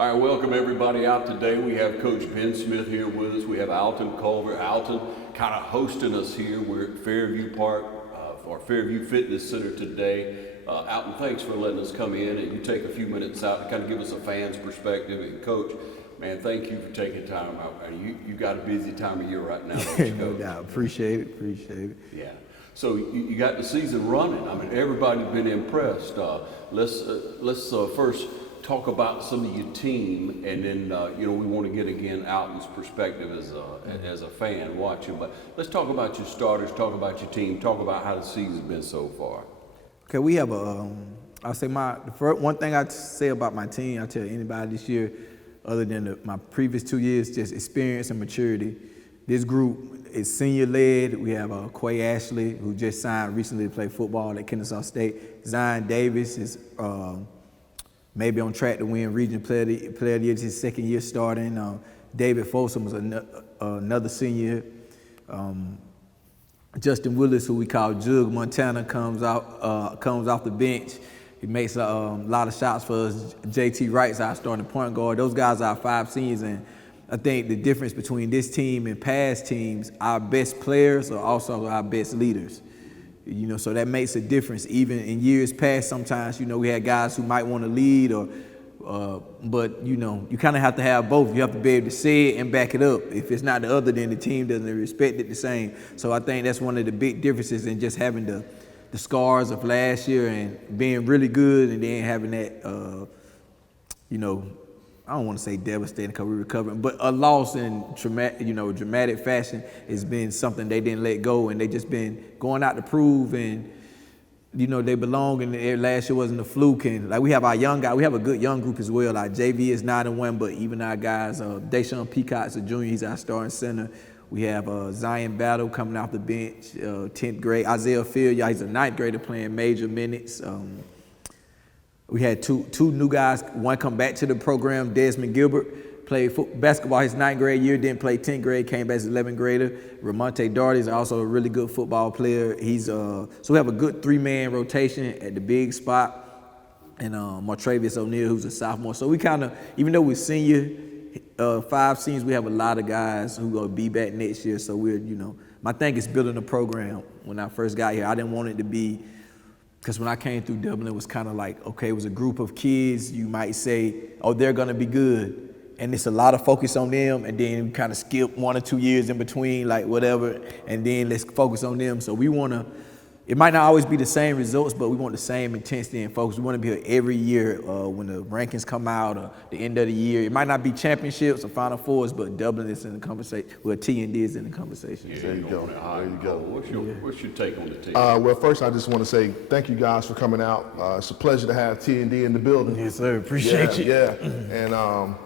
All right, welcome everybody out today. We have Coach Ben Smith here with us. We have Alton Culver. Alton kind of hosting us here. We're at Fairview Park for Fairview Fitness Center today. Alton, thanks for letting us come in and you take a few minutes out to kind of give us a fan's perspective. And Coach, man, thank you for taking time out. You got a busy time of year right now, don't you, No Coach? doubt. Appreciate it. Yeah. So you got the season running. I mean, everybody's been impressed. Let's first talk about some of your team, and then we want to get again Alton's perspective as a fan watching. But let's talk about your starters, talk about your team, talk about how the season's been so far. Okay, we have I'll say the first one thing I'd say about my team. I tell anybody this year, other than my previous 2 years, just experience and maturity. This group is senior led. We have Quay Ashley, who just signed recently to play football at Kennesaw State. Zion Davis is maybe on track to win Region Player of the Year. It's his second year starting. David Folsom was another senior. Justin Willis, who we call Jug Montana, comes off the bench. He makes a lot of shots for us. JT Wright's our starting point guard. Those guys are 5 seniors, and I think the difference between this team and past teams, our best players are also our best leaders. So that makes a difference. Even in years past, sometimes, we had guys who might want to lead, but you kind of have to have both. You have to be able to say it and back it up. If it's not the other, then the team doesn't respect it the same. So I think that's one of the big differences in just having the scars of last year and being really good, and then having that, I don't want to say devastating because we're recovering, but a loss in dramatic fashion has been something they didn't let go, and they just been going out to prove, and they belong. And last year wasn't a fluke. And like we have our young guy, we have a good young group as well. Our JV is 9-1, but even our guys, Deshaun Peacock's a junior, he's our starting center. We have Zion Battle coming off the bench, 10th grade. Isaiah Field, he's a 9th grader playing major minutes. We had two new guys. One come back to the program. Desmond Gilbert played basketball his 9th grade year, didn't play 10th grade, came back as 11th grader. Ramonte Darty is also a really good football player. So we have a good 3-man rotation at the big spot. And Martravius O'Neal, who's a sophomore. So we kind of, even though we're senior, 5 seniors, we have a lot of guys who will be back next year. So my thing is building a program. When I first got here, I didn't want it to be, because when I came through Dublin, it was kind of like, okay, it was a group of kids. You might say, oh, they're going to be good. And it's a lot of focus on them. And then we kind of skip 1 or 2 years in between, like whatever. And then let's focus on them. So we want to, it might not always be the same results, but we want the same intensity and focus. We want to be here every year when the rankings come out or the end of the year. It might not be championships or Final Fours, but Dublin is in the conversation. Well, T&D is in the conversation. Yeah, There you go. There you go. What's your take on the team? Well, first, I just want to say thank you guys for coming out. It's a pleasure to have T&D in the building. Yes, sir. Appreciate you. Yeah. And,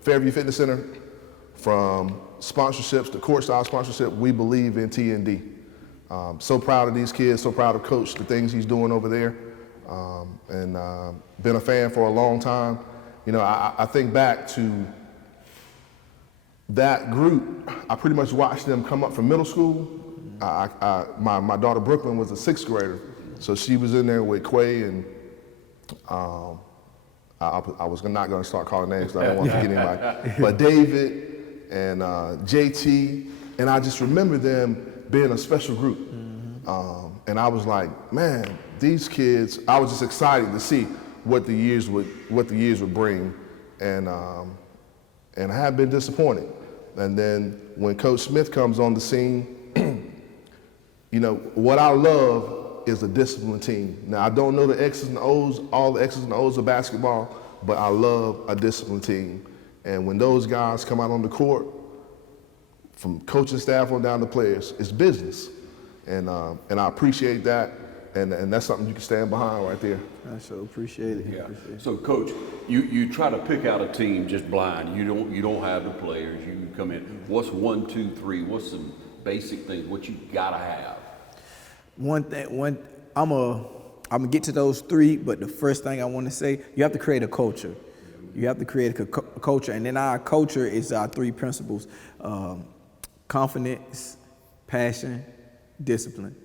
Fairview Fitness Center, from sponsorships to courtside sponsorship, we believe in T&D. So proud of these kids, so proud of Coach, the things he's doing over there. Been a fan for a long time. I think back to that group. I pretty much watched them come up from middle school. My daughter Brooklyn was a 6th grader, so she was in there with Quay, and I was not going to start calling names, so I don't want to forget anybody. But David and JT, and I just remember them being a special group. And I was like, man, these kids, I was just excited to see what the years would bring, and I have been disappointed. And then when Coach Smith comes on the scene, what I love is a disciplined team. Now, I don't know the X's and O's, all the X's and O's of basketball, but I love a disciplined team. And when those guys come out on the court, from coaching staff on down to players, it's business. And I appreciate that, and that's something you can stand behind right there. I so appreciate it. Yeah. So, Coach, you try to pick out a team just blind. You don't have the players. You come in. What's 1, 2, 3? What's some basic things? What you gotta have? I'm gonna get to those 3, but the first thing I want to say, you have to create a culture. You have to create a culture, and then our culture is our 3 principles: confidence, passion, discipline.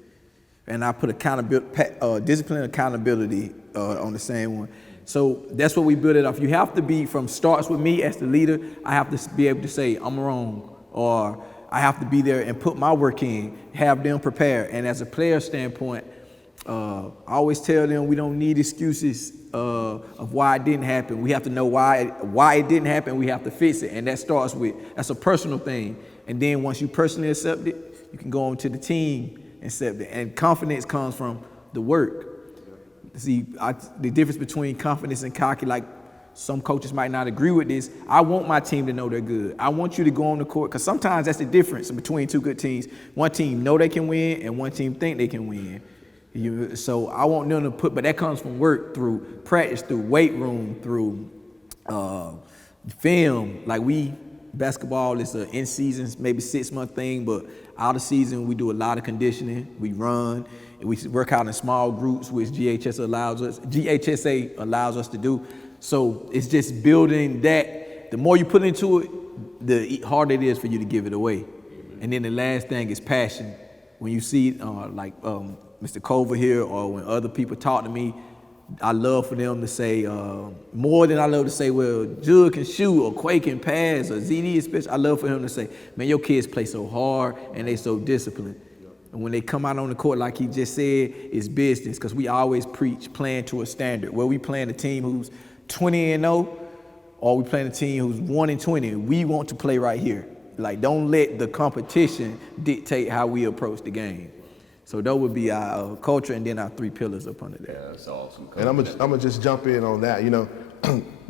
And I put discipline and accountability on the same one. So that's what we build it off. You have to be, from starts with me as the leader, I have to be able to say, I'm wrong, or I have to be there and put my work in, have them prepare. And as a player standpoint, I always tell them we don't need excuses of why it didn't happen. We have to know why it didn't happen. We have to fix it, and that starts with, that's a personal thing. And then once you personally accept it, you can go on to the team and accept it. And confidence comes from the work. See, the difference between confidence and cocky, like some coaches might not agree with this. I want my team to know they're good. I want you to go on the court, because sometimes that's the difference between two good teams. One team know they can win, and one team think they can win. So I want them to but that comes from work, through practice, through weight room, through film. Like basketball is an in-season, maybe 6-month thing, but out of season we do a lot of conditioning. We run, and we work out in small groups, which GHSA allows us to do. So it's just building that. The more you put into it, the harder it is for you to give it away. And then the last thing is passion. When you see Mr. Culver here, or when other people talk to me, I love for them to say, more than I love to say, well, Jug can shoot, or Quay can pass, or ZD especially. I love for him to say, man, your kids play so hard and they so disciplined. And when they come out on the court, like he just said, it's business, because we always preach playing to a standard. Where we playing a team who's 20-0, or we playing a team who's 1-20. We want to play right here. Like, don't let the competition dictate how we approach the game. So that would be our culture, and then our 3 pillars up under that. Yeah, that's awesome. And I'm gonna just jump in on that.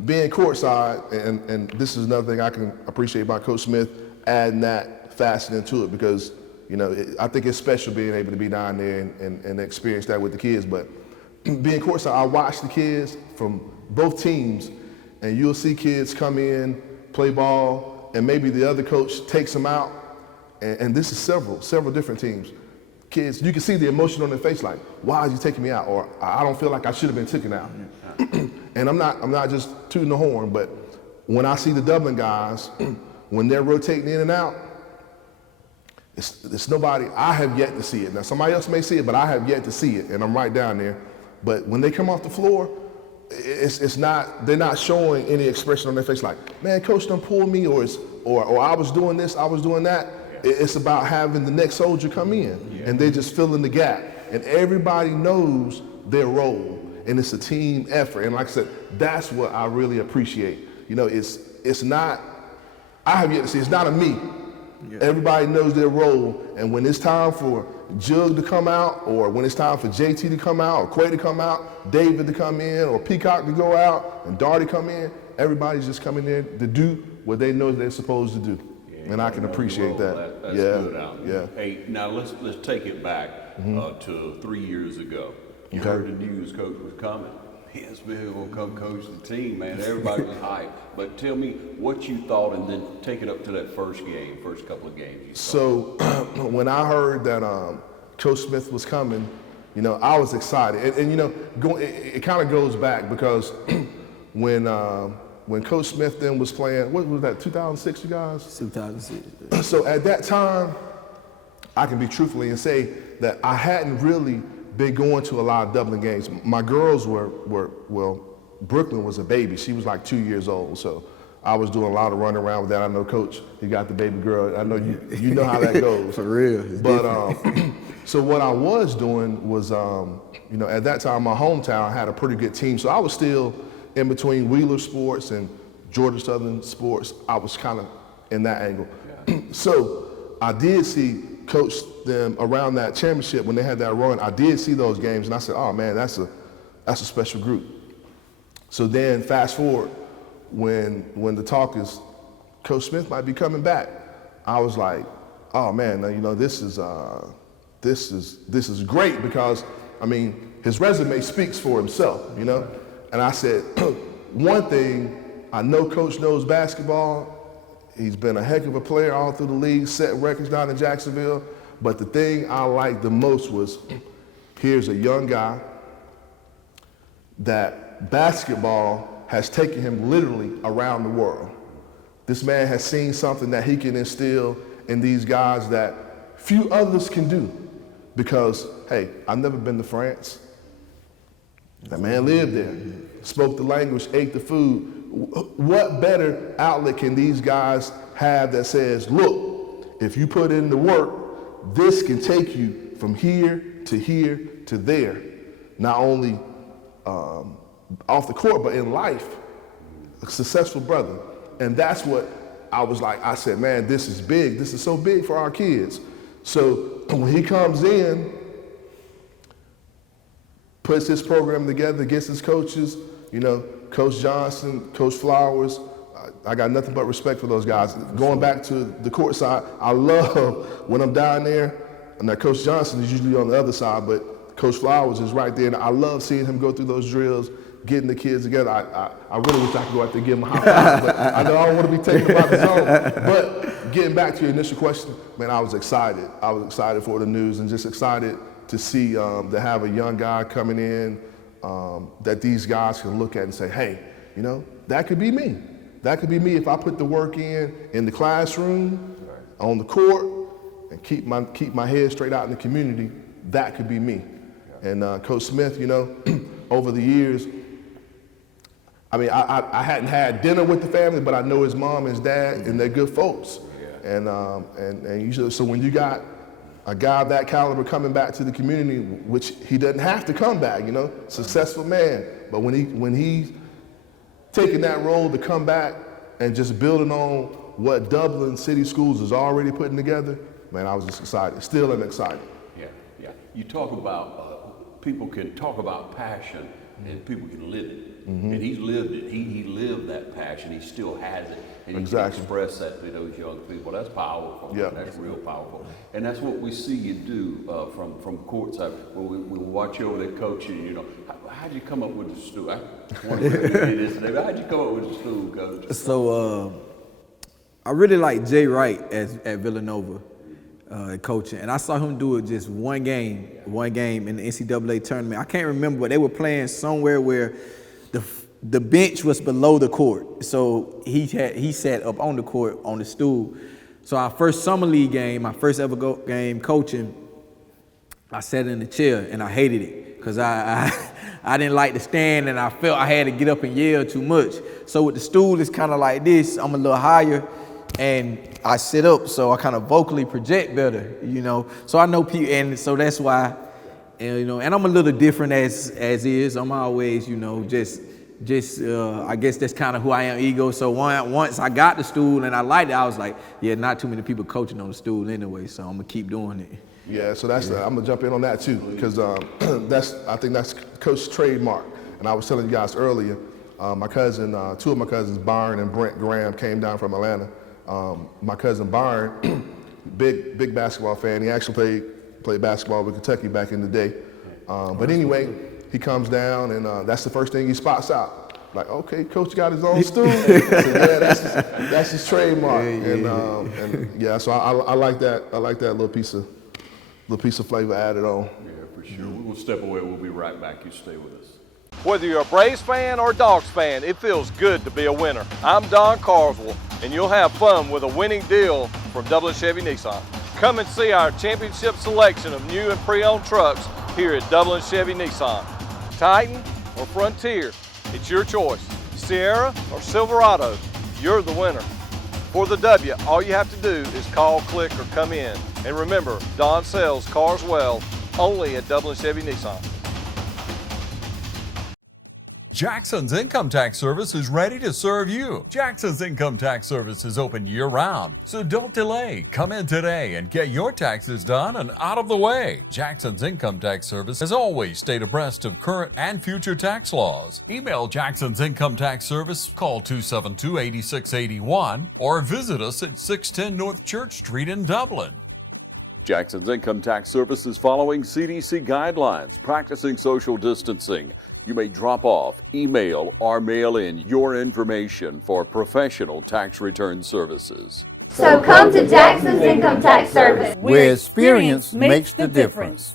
Being courtside, and this is another thing I can appreciate about Coach Smith, adding that facet into it, because I think it's special being able to be down there and experience that with the kids. But being courtside, I watch the kids from both teams, and you'll see kids come in, play ball, and maybe the other coach takes them out, and this is several different teams. Kids, you can see the emotion on their face, like, why are you taking me out? Or I don't feel like I should have been taken out. And I'm not just tooting the horn, but when I see the Dublin guys, when they're rotating in and out, it's nobody, I have yet to see it. Now somebody else may see it, but I have yet to see it, and I'm right down there. But when they come off the floor, they're not showing any expression on their face like, man, coach done pulled me, or I was doing this, I was doing that. It's about having the next soldier come in, and they're just filling the gap. And everybody knows their role, and it's a team effort. And like I said, that's what I really appreciate. It's not, I have yet to see, it's not a me. Yeah. Everybody knows their role, and when it's time for Jug to come out, or when it's time for JT to come out, or Quay to come out, David to come in, or Peacock to go out, and Darty come in, everybody's just coming there to do what they know they're supposed to do. And I can appreciate that. That's yeah. good, Alton. Yeah. Hey, now let's take it back to 3 years ago. You heard the news coach was coming. Yes, Bill will come coach the team, man. Everybody was hyped. But tell me what you thought, and then take it up to that first couple of games. So when I heard that Coach Smith was coming, I was excited. And it kind of goes back, because when Coach Smith then was playing, what was that, 2006, you guys? 2006. So at that time, I can be truthfully and say that I hadn't really been going to a lot of Dublin games. My girls well, Brooklyn was a baby. She was like 2 years old, so I was doing a lot of running around with that. I know, Coach, you got the baby girl. I know you know how that goes. For real. But so what I was doing was, at that time, my hometown had a pretty good team, so I was still in between Wheeler Sports and Georgia Southern Sports. I was kind of in that angle. Yeah. So I did see Coach them around that championship when they had that run. I did see those games, and I said, oh man, that's a special group. So then fast forward, when the talk is Coach Smith might be coming back, I was like, oh man, this is great, because his resume speaks for himself, And I said, one thing, I know Coach knows basketball. He's been a heck of a player all through the league, setting records down in Jacksonville. But the thing I liked the most was, here's a young guy that basketball has taken him literally around the world. This man has seen something that he can instill in these guys that few others can do. Because, hey, I've never been to France. That man lived there. spoke the language, ate the food. What better outlet can these guys have that says, look, if you put in the work, this can take you from here to there. Not only off the court, but in life. A successful brother. And that's what I was like, I said, man, this is big. This is so big for our kids. So when he comes in, puts this program together, gets his coaches, you know, Coach Johnson, Coach Flowers, I got nothing but respect for those guys. Going back to the court side, I love when I'm down there, and now Coach Johnson is usually on the other side, but Coach Flowers is right there, and I love seeing him go through those drills, getting the kids together. I really wish I could go out there and give them a high five, but I know I don't want to be taken about the zone. But getting back to your initial question, man, I was excited. I was excited for the news and just excited to see to have a young guy coming in that these guys can look at and say, hey, you know, that could be me. That could be me if I put the work in the classroom, on the court, and keep my head straight out in the community. That could be me. And Coach Smith, you know, over the years, I mean, I hadn't had dinner with the family, but I know his mom and his dad, and they're good folks. And usually, so when you got a guy of that caliber coming back to the community, which he doesn't have to come back, you know, successful man, but when he's taking that role to come back and just building on what Dublin City Schools is already putting together, man, I was just excited, still am excited. Yeah. You talk about, people can talk about passion and people can live it. And he's lived it. He lived that passion. He still has it. And he can express that to those young people. That's powerful. Yeah. That's real powerful. And that's what we see you do from courtside. When we watch you over there coaching, you know, how'd you come up with the stool? I want to hear this today. How'd you come up with the stool, Coach? So I really like Jay Wright at Villanova coaching, and I saw him do it just one game in the NCAA tournament. I can't remember, but they were playing somewhere where the bench was below the court. So he sat up on the court on the stool. So our first summer league game, my first ever game coaching, I sat in the chair and I hated it because I didn't like to stand and I felt I had to get up and yell too much. So with the stool, it's kind of like this. I'm a little higher and I sit up, so I kind of vocally project better, you know. So I know people, and so that's why, you know, and I'm a little different as is. I'm always, you know, just I guess that's kind of who I am, ego. So once I got the stool and I liked it, I was like, yeah, not too many people coaching on the stool anyway, so I'm gonna keep doing it. Yeah, so that's I'm gonna jump in on that too, because I think that's Coach's trademark. And I was telling you guys earlier, my cousin, two of my cousins, Byron and Brent Graham, came down from Atlanta. My cousin Byron, big basketball fan. He actually played basketball with Kentucky back in the day. But anyway, he comes down and that's the first thing he spots out. Like, okay, Coach got his own stool. So, yeah, that's his trademark. And yeah, so I like that. I like that little piece of flavor added on. Yeah, for sure. We'll step away. We'll be right back. You stay with us. Whether you're a Braves fan or a Dogs fan, it feels good to be a winner. I'm Don Carswell, and you'll have fun with a winning deal from Dublin Chevy Nissan. Come and see our championship selection of new and pre-owned trucks here at Dublin Chevy Nissan. Titan or Frontier, it's your choice. Sierra or Silverado, you're the winner. For the W, all you have to do is call, click, or come in. And remember, Don sells cars well, only at Dublin Chevy Nissan. Jackson's Income Tax Service is ready to serve you. Jackson's Income Tax Service is open year-round, so don't delay. Come in today and get your taxes done and out of the way. Jackson's Income Tax Service has always stayed abreast of current and future tax laws. Email Jackson's Income Tax Service, call 272-8681, or visit us at 610 North Church Street in Dublin. Jackson's Income Tax Service is following CDC guidelines, practicing social distancing. You may drop off, email, or mail in your information for professional tax return services. So come to Jackson's Income Tax Service, where experience makes the difference.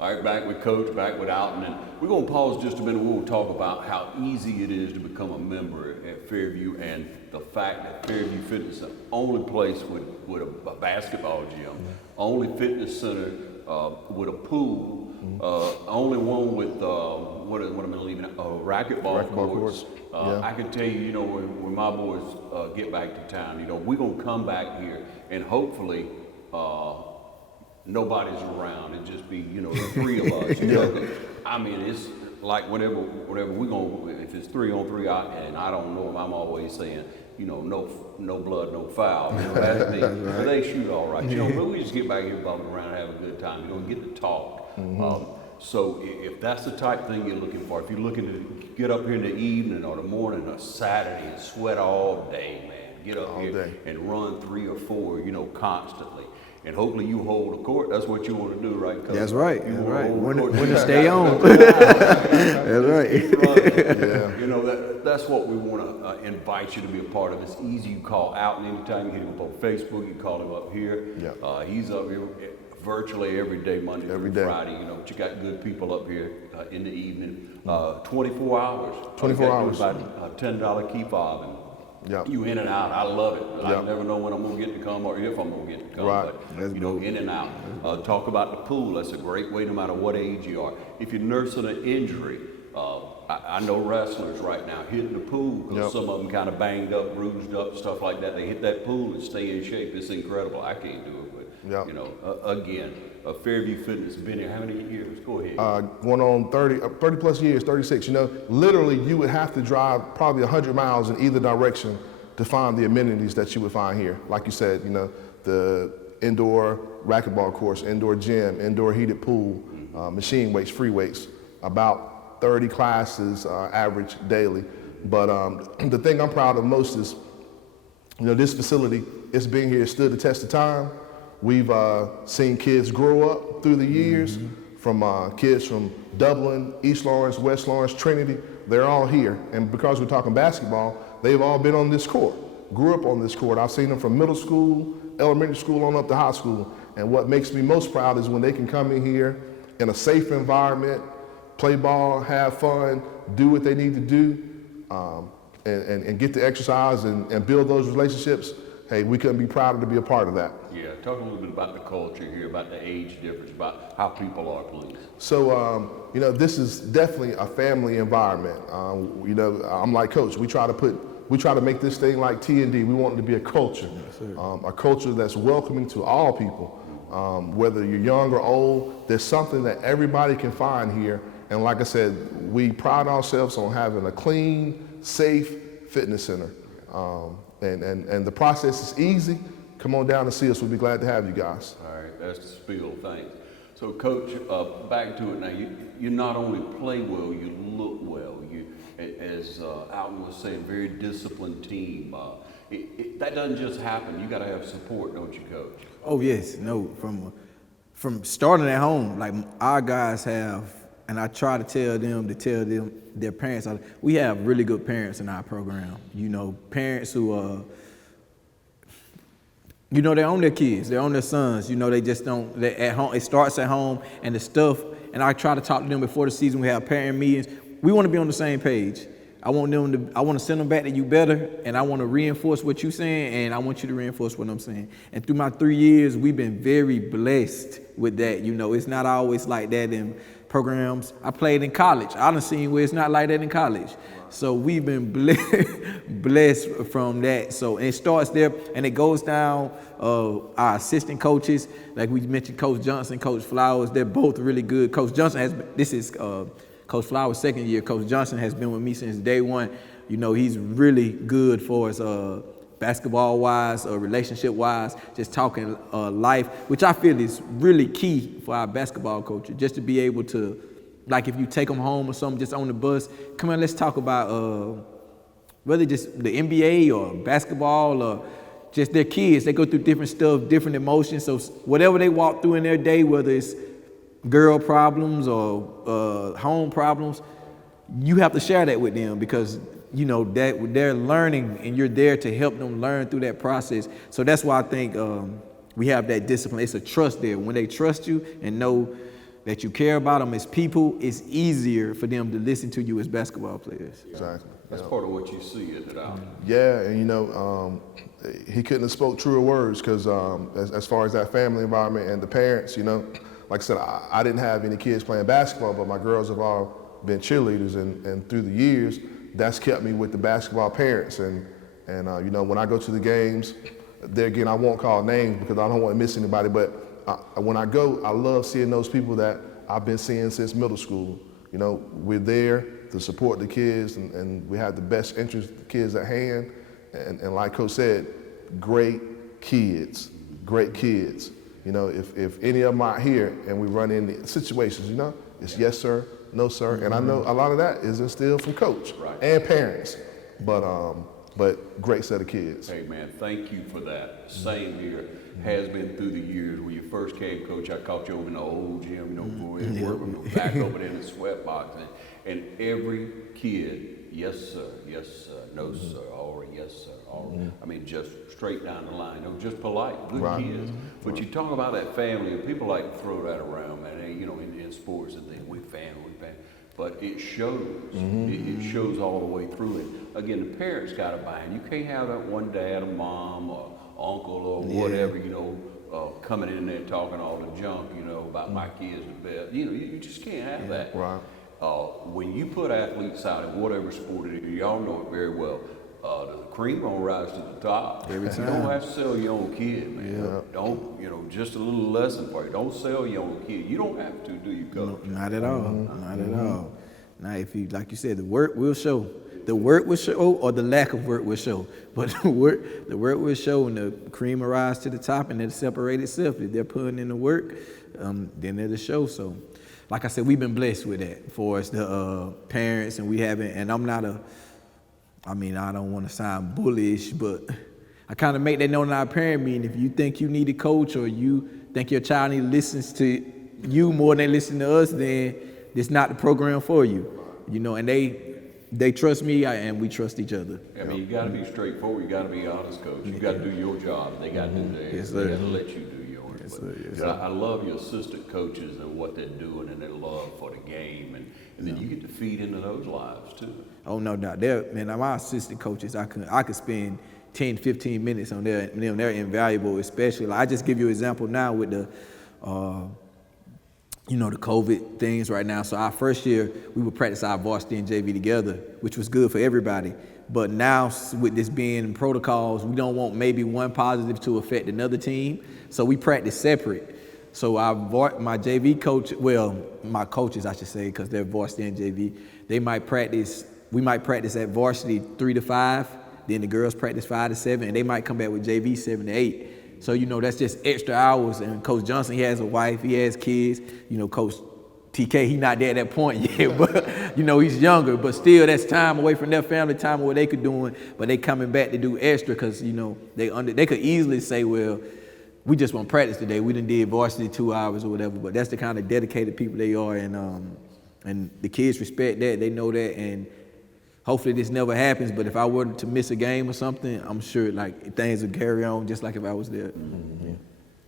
All right, back with Coach, back with Alton, and we're going to pause just a minute. We'll talk about how easy it is to become a member at Fairview and the fact that Fairview Fitness is the only place with a basketball gym, only fitness center with a pool, Only one with what am I leaving? Racquetball courts. Yeah. I can tell you, you know, when my boys get back to town, you know, we're gonna come back here and hopefully nobody's around and just be, you know, the three of us. You know? I mean, it's like whatever we're gonna. If it's 3-on-3, and I don't know if I'm always saying, you know, no blood, no foul. You know, that's me. But they shoot all right. You know, but we just get back here, bumping around, and have a good time. You know, get to talk. So if that's the type thing you're looking for, if you're looking to get up here in the evening or the morning or Saturday and sweat all day, man, get up here and run 3 or 4, you know, constantly. And hopefully you hold the court. That's what you want to do, right, Coach? That's right. You That's wanna right. hold the court. When to stay on. That's right. You know, that's what we want to invite you to be a part of. It's easy. You call Alton anytime. You hit him up on Facebook. You call him up here. Yeah. He's up here virtually every day, Monday through Friday. You know, but you got good people up here in the evening. 24 hours. 24 hours. About a $10 key fob. And you in and out. I love it. I never know when I'm going to get to come or if I'm going to get to come. Right. But, you know, in and out. Talk about the pool. That's a great way no matter what age you are. If you're nursing an injury, I know wrestlers right now hitting the pool because some of them kind of banged up, bruised up, stuff like that. They hit that pool and stay in shape. It's incredible. I can't do it. But, you know, again, Fairview Fitness has been here how many years? Go ahead. Going on 30 plus years, 36. You know, literally you would have to drive probably 100 miles in either direction to find the amenities that you would find here. Like you said, you know, the indoor racquetball course, indoor gym, indoor heated pool, machine weights, free weights, about 30 classes average daily. But the thing I'm proud of most is, you know, this facility, it's been here, it stood the test of time. We've seen kids grow up through the years, from kids from Dublin, East Lawrence, West Lawrence, Trinity. They're all here. And because we're talking basketball, they've all been on this court, grew up on this court. I've seen them from middle school, elementary school, on up to high school. And what makes me most proud is when they can come in here in a safe environment, play ball, have fun, do what they need to do, and get the exercise and build those relationships. Hey, we couldn't be prouder to be a part of that. Yeah, talk a little bit about the culture here, about the age difference, about how people are, please. So, you know, this is definitely a family environment. You know, I'm like Coach. We try to make this thing like T&D. We want it to be a culture, a culture that's welcoming to all people, whether you're young or old. There's something that everybody can find here. And like I said, we pride ourselves on having a clean, safe fitness center. And the process is easy. Come on down and see us. We'll be glad to have you guys. All right, that's the spiel. Thanks. So, Coach, back to it now. You not only play well, you look well. You, as Alton was saying, very disciplined team. That doesn't just happen. You got to have support, don't you, Coach? Oh yes, no. From starting at home, like our guys have, and I try to tell them their parents. We have really good parents in our program. You know, parents who you know, they own their kids, they own their sons. You know, they just don't. They at home. It starts at home, and the stuff. And I try to talk to them before the season. We have parent meetings. We want to be on the same page. I want to send them back to you better, and I want to reinforce what you're saying, and I want you to reinforce what I'm saying. And through my 3 years, we've been very blessed with that. You know, it's not always like that in programs. I played in college. I done seen where it's not like that in college. So we've been blessed from that. So it starts there, and it goes down. Our assistant coaches, like we mentioned, Coach Johnson, Coach Flowers, they're both really good. Coach Johnson this is Coach Flowers' second year. Coach Johnson has been with me since day one. You know, he's really good for us basketball-wise, relationship-wise, just talking life, which I feel is really key for our basketball culture, just to be able to, like if you take them home or something, just on the bus, come on, let's talk about whether just the NBA or basketball or just their kids. They go through different stuff, different emotions. So whatever they walk through in their day, whether it's girl problems or home problems, you have to share that with them because, you know, that they're learning and you're there to help them learn through that process. So that's why I think we have that discipline. It's a trust there. When they trust you and know that you care about them as people, it's easier for them to listen to you as basketball players. Exactly. That's part of what you see, isn't it, Alton? Yeah, and you know, he couldn't have spoke truer words because as far as that family environment and the parents, you know, like I said, I didn't have any kids playing basketball, but my girls have all been cheerleaders, and through the years, that's kept me with the basketball parents. And you know, when I go to the games, there again, I won't call names because I don't want to miss anybody, but when I go, I love seeing those people that I've been seeing since middle school. You know, we're there to support the kids, and we have the best interest of the kids at hand. And like Coach said, great kids. You know, if any of them out here and we run into situations, you know, it's yes sir, no sir. And I know a lot of that is instilled from Coach and parents. But great set of kids. Hey man, thank you for that. Same here. Has been through the years. When you first came, Coach, I caught you over in the old gym, you know, going work, you know, back over there in the sweat box, and every kid, yes sir, no sir, all right, yes sir, all right. I mean, just straight down the line. They were just polite, good kids. But you talk about that family, and people like to throw that around, man. And, you know, in sports and things, we family. But it shows. It shows all the way through it. Again, the parents got to buy in. You can't have that one dad or mom or uncle or whatever, you know, coming in there talking all the junk, you know, about my kids the best. You know, you just can't have that. Right. When you put athletes out in whatever sport it is, y'all know it very well. The cream gonna rise to the top. Every time. You don't have to sell your own kid, man. Yeah. Don't, you know, just a little lesson for you. Don't sell your own kid. You don't have to, do you, Coach? No, not at all. Not at all. Now, if you, like you said, the work will show. The work will show, or the lack of work will show. But the work will show, and the cream will rise to the top, and it'll separate itself. If they're putting in the work, then it'll show. So, like I said, we've been blessed with that for us, the parents, and we haven't. And I'm not I don't want to sound bullish, but I kind of make that known in our parent meeting. If you think you need a coach, or you think your child listens to you more than they listen to us, then it's not the program for you. You know, and they trust me, and we trust each other. I mean, you got to be straightforward. You got to be honest, Coach. You got to do your job. They got to do theirs. Yes, sir. They got to let you do yours. Yes, sir. Yes, sir. I love your assistant coaches and what they're doing and their love for the game, and then you get to feed into those lives too. Oh, no doubt. My assistant coaches, I could spend 10, 15 minutes on them. They're invaluable, especially. Like, I just give you an example now with the the COVID things right now. So our first year, we would practice our varsity and JV together, which was good for everybody. But now with this being protocols, we don't want maybe one positive to affect another team. So we practice separate. So my JV coach, my coaches, I should say, because they're varsity and JV, we might practice at varsity 3 to 5, then the girls practice 5 to 7, and they might come back with JV 7 to 8. So, you know, that's just extra hours. And Coach Johnson, he has a wife, he has kids. You know, Coach TK, he not there at that point yet, but, you know, he's younger. But still, that's time away from their family, time what they could doing. But they coming back to do extra because, you know, they could easily say, well, we just want practice today. We done did varsity 2 hours or whatever. But that's the kind of dedicated people they are. And the kids respect that. They know that. And hopefully this never happens, but if I were to miss a game or something, I'm sure like things would carry on just like if I was there. Mm-hmm.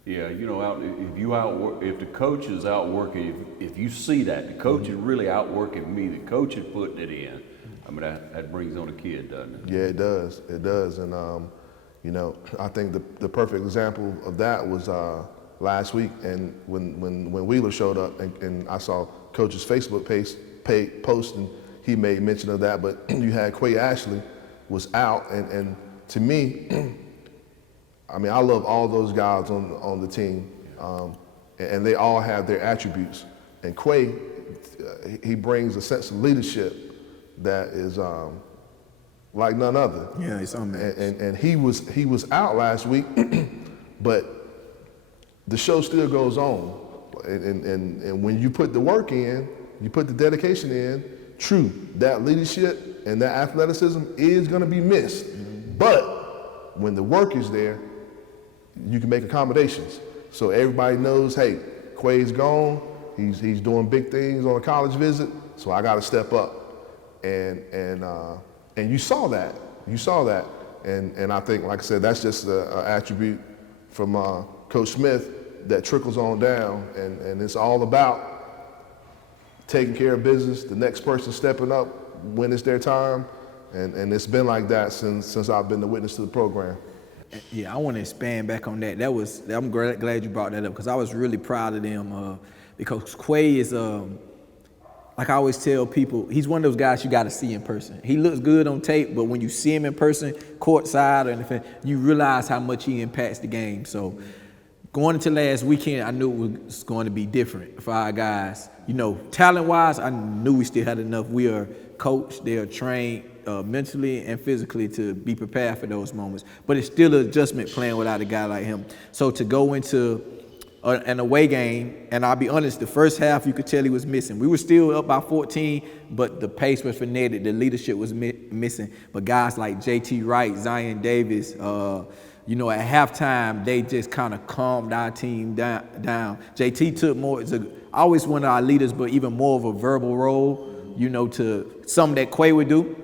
Yeah, you know, if the coach is outworking, if you see that the coach is really outworking me, the coach is putting it in. I mean, that brings on a kid, doesn't it? Yeah, it does. It does. And you know, I think the perfect example of that was last week, and when Wheeler showed up, and I saw Coach's Facebook post, and he made mention of that, but you had Quay Ashley was out, and to me, I mean, I love all those guys on the team, and they all have their attributes. And Quay, he brings a sense of leadership that is like none other. Yeah, he's on that. And he was out last week, but the show still goes on. And when you put the work in, you put the dedication in, true, that leadership and that athleticism is going to be missed. But when the work is there, you can make accommodations. So everybody knows, hey, Quay's gone. He's doing big things on a college visit, so I got to step up. And you saw that. You saw that. And I think, like I said, that's just an attribute from Coach Smith that trickles on down. And it's all about taking care of business, the next person stepping up when it's their time. And it's been like that since I've been the witness to the program. Yeah, I want to expand back on that. I'm glad you brought that up because I was really proud of them because Quay is like I always tell people, he's one of those guys you got to see in person. He looks good on tape, but when you see him in person, courtside or anything, you realize how much he impacts the game. So going into last weekend, I knew it was going to be different for our guys. You know, talent-wise, I knew we still had enough. We are coached, they are trained mentally and physically to be prepared for those moments. But it's still an adjustment playing without a guy like him. So to go into an away game, and I'll be honest, the first half you could tell he was missing. We were still up by 14, but the pace was frenetic, the leadership was missing. But guys like JT Wright, Zion Davis, you know, at halftime, they just kind of calmed our team down. JT took more, always one of our leaders, but even more of a verbal role, you know, to something that Quay would do.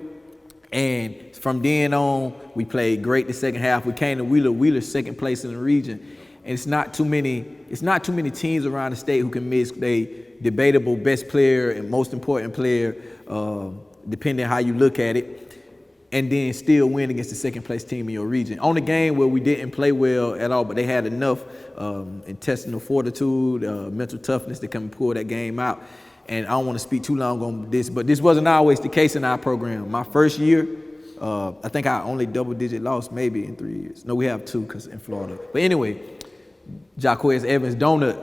And from then on, we played great the second half. We came to Wheeler's second place in the region. And it's not too many teams around the state who can miss their debatable best player and most important player, depending on how you look at it, and then still win against the second place team in your region. On a game where we didn't play well at all, but they had enough intestinal fortitude, mental toughness to come and pull that game out. And I don't want to speak too long on this, but this wasn't always the case in our program. My first year, I think I only double-digit lost maybe in 3 years. No, we have 2 because in Florida. But anyway, Jaquez Evans Donut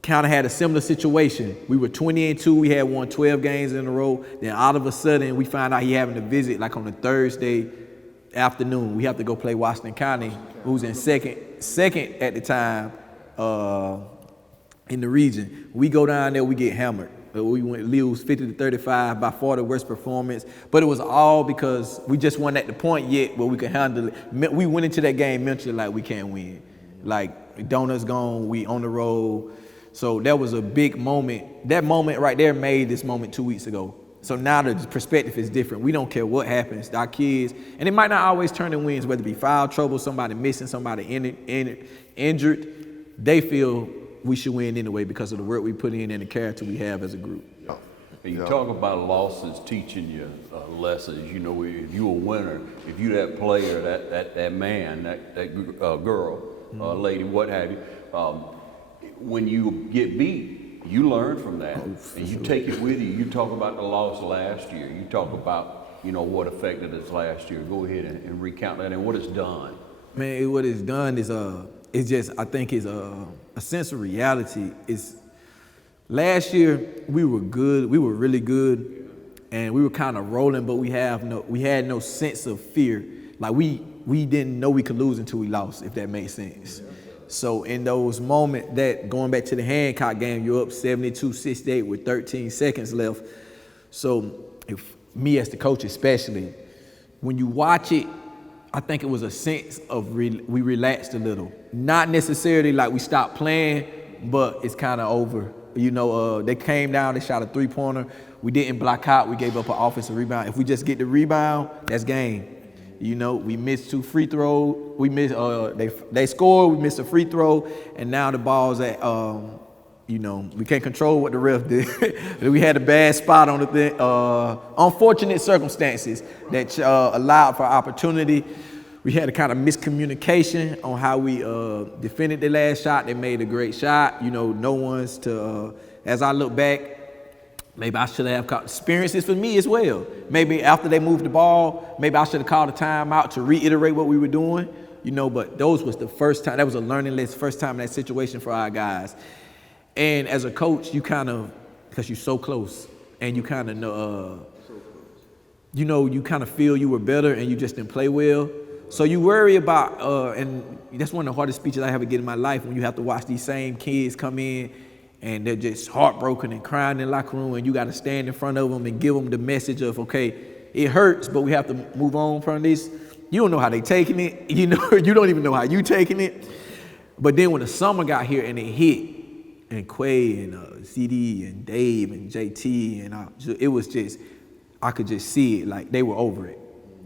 kind of had a similar situation. We were 20-2. We had won 12 games in a row. Then all of a sudden, we found out he having a visit like on a Thursday afternoon. We have to go play Washington County, who's in second at the time in the region. We go down there, we get hammered. We lose 50-35 by far the worst performance. But it was all because we just weren't at the point yet where we could handle it. We went into that game mentally like we can't win. Like Donut's gone, we on the road. So that was a big moment. That moment right there made this moment 2 weeks ago. So now the perspective is different. We don't care what happens. Our kids, and it might not always turn to wins, whether it be foul trouble, somebody missing, somebody injured, they feel we should win anyway because of the work we put in and the character we have as a group. You talk about losses teaching you lessons. You know, if you're a winner, if you're that player, that man, that girl, lady, what have you, when you get beat, you learn from that, and you take it with you. You talk about the loss last year. You talk about, you know, what affected us last year. Go ahead and recount that and what it's done. Man, what it's done is it's just, I think it's a sense of reality. It's last year we were good, we were really good, and we were kind of rolling, but we had no sense of fear. Like we didn't know we could lose until we lost, if that makes sense. So in those moments, that going back to the Hancock game, you're up 72-68 with 13 seconds left. So if me as the coach especially, when you watch it, I think it was a sense of we relaxed a little. Not necessarily like we stopped playing, but it's kind of over. You know, they came down, they shot a three-pointer. We didn't block out, we gave up an offensive rebound. If we just get the rebound, that's game. You know, we missed 2 free throws. We missed, they scored, we missed a free throw, and now the ball's at, you know, we can't control what the ref did. We had a bad spot on the thing. Unfortunate circumstances that allowed for opportunity. We had a kind of miscommunication on how we defended the last shot. They made a great shot. You know, no one's to, as I look back, maybe I should have caught experiences for me as well. Maybe after they moved the ball, maybe I should have called a timeout to reiterate what we were doing. You know, but those was the first time, that was a learning lesson, first time in that situation for our guys. And as a coach, you kind of, because you're so close, and you kind of know, you know, you kind of feel you were better and you just didn't play well. So you worry about, and that's one of the hardest speeches I ever get in my life, when you have to watch these same kids come in and they're just heartbroken and crying in the locker room, and you got to stand in front of them and give them the message of, okay, it hurts, but we have to move on from this. You don't know how they taking it. You know, you don't even know how you taking it. But then when the summer got here and it hit, and Quay and CD and Dave and JT, and it was just, I could just see it, like they were over it.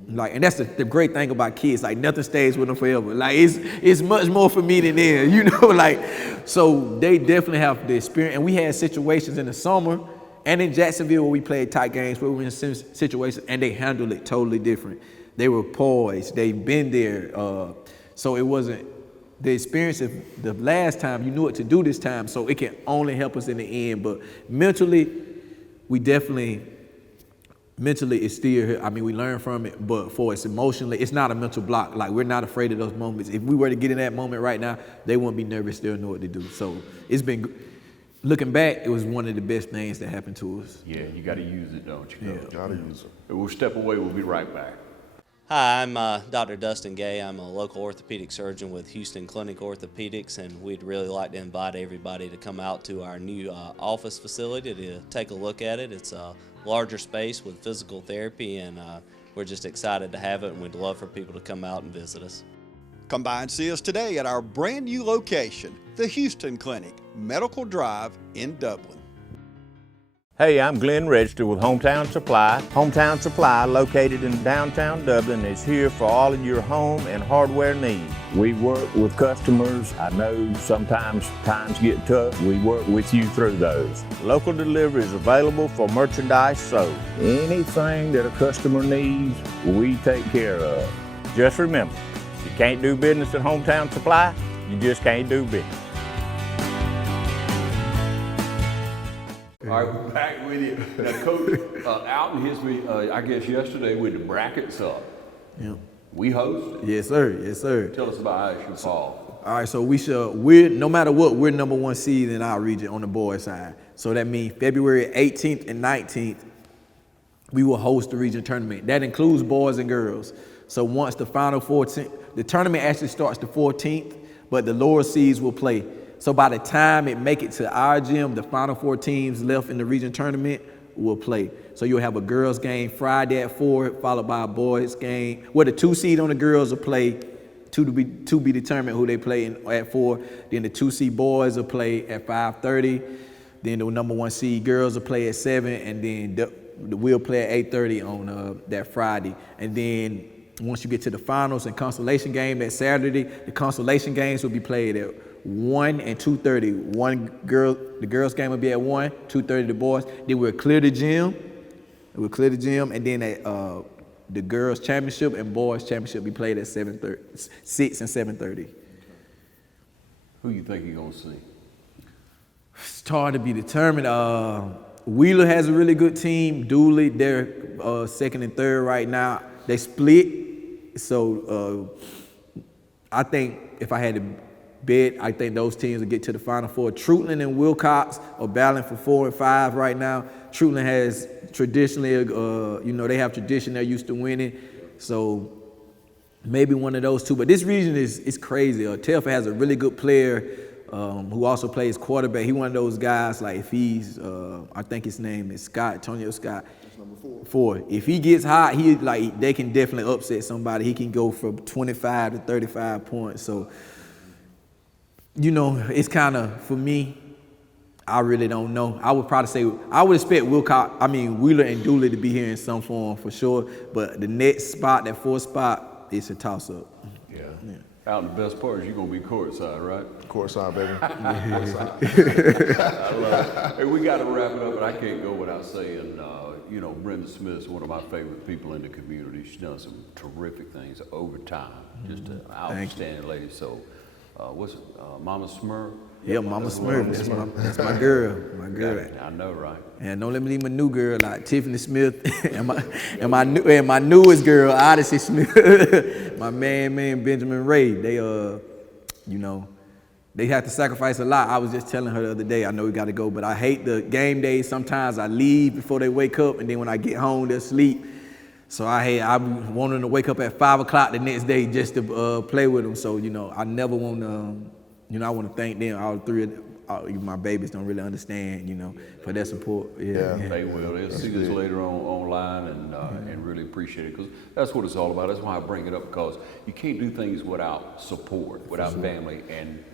Like, and that's the great thing about kids, like nothing stays with them forever. Like it's much more for me than them, you know, like, so they definitely have the experience. And we had situations in the summer and in Jacksonville where we played tight games, where we were in situations and they handled it totally different. they were poised. They've been there. So it wasn't the experience of the last time. You knew what to do this time, so it can only help us in the end. But mentally, we definitely, mentally it's still, I mean, we learn from it, but for us emotionally, it's not a mental block. Like, we're not afraid of those moments. If we were to get in that moment right now, they wouldn't be nervous, they'll know what to do. So it's been, looking back, it was one of the best things that happened to us. Yeah, you got to use it, don't you? Yeah. Gotta use it. We'll step away. We'll be right back. Hi, I'm Dr. Dustin Gay. I'm a local orthopedic surgeon with Houston Clinic Orthopedics, and we'd really like to invite everybody to come out to our new office facility to take a look at it. It's a larger space with physical therapy, and we're just excited to have it, and we'd love for people to come out and visit us. Come by and see us today at our brand new location, the Houston Clinic, Medical Drive in Dublin. Hey, I'm Glenn Register with Hometown Supply. Hometown Supply, located in downtown Dublin, is here for all of your home and hardware needs. We work with customers. I know sometimes times get tough. We work with you through those. Local delivery is available for merchandise sold. Anything that a customer needs, we take care of. Just remember, if you can't do business at Hometown Supply, you just can't do business. All right, we're back with you. Now, Coach, Alton hits me, I guess, yesterday with the brackets up. Yep. We hosted. Yes, sir. Yes, sir. Tell us about how it should fall. All right, so we're no matter what, we're number one seed in our region on the boys' side. So that means February 18th and 19th, we will host the region tournament. That includes boys and girls. So once the final 14, the tournament actually starts the 14th, but the lower seeds will play. So by the time it make it to our gym, the final 4 teams left in the region tournament will play. So you'll have a girls game Friday at 4, followed by a boys game, where the 2 seed on the girls will play, to be determined who they play at 4. Then the 2 seed boys will play at 5:30. Then the number 1 seed girls will play at 7, and then we'll play at 8:30 on that Friday. And then once you get to the finals and consolation game that Saturday, the consolation games will be played at 1 and 2:30. The girls game will be at 1, 2:30 the boys. Then we'll clear the gym. And then the girls championship and boys championship be played at 6 and 7:30. Who you think you're gonna see? It's hard to be determined. Wheeler has a really good team. Dooley, they're 2nd and 3rd right now. They split. So I think if I had to bet, I think those teams will get to the Final Four. Trutland and Wilcox are battling for 4 and 5 right now. Trutland has traditionally, they have tradition. They're used to winning. So maybe one of those two. But this region is crazy. Telfair has a really good player who also plays quarterback. He one of those guys, like if he's, I think his name is Tonio Scott. That's number 4. If he gets hot, they can definitely upset somebody. He can go from 25 to 35 points. So, it's kind of, for me, I really don't know. I would probably say, I would expect Wheeler and Dooley to be here in some form for sure. But the next spot, that 4th spot, it's a toss-up. Yeah. Out in the best part is you're going to be courtside, right? Courtside, baby. Courtside. I love it. Hey, we got to wrap it up, but I can't go without saying, Brenda Smith is one of my favorite people in the community. She's done some terrific things over time. Just an outstanding lady. So, what's it? Mama Smurf? Yeah, Mama Smurf. That's my girl. My girl. I know, right? And don't let me leave my new girl like Tiffany Smith and my newest girl, Odyssey Smith. My man Benjamin Ray. They they have to sacrifice a lot. I was just telling her the other day, I know we got to go, but I hate the game days. Sometimes I leave before they wake up, and then when I get home, they'll sleep. So I want them to wake up at 5 o'clock the next day just to play with them. So, I never want to, I want to thank them. All 3 of my babies don't really understand, for their support. Yeah. They will. They'll see this later on online and really appreciate it, because that's what it's all about. That's why I bring it up, because you can't do things without support, without family, and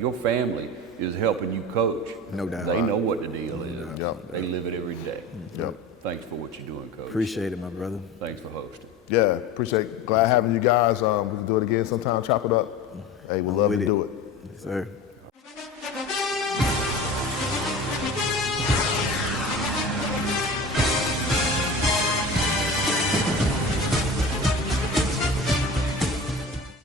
your family is helping you coach. No doubt. They know what the deal is. Yep. They live it every day. Yep. Thanks for what you're doing, Coach. Appreciate it, my brother. Thanks for hosting. Yeah, appreciate it. Glad having you guys. We can do it again sometime, chop it up. Hey, we'd love to do it. Yes, sir.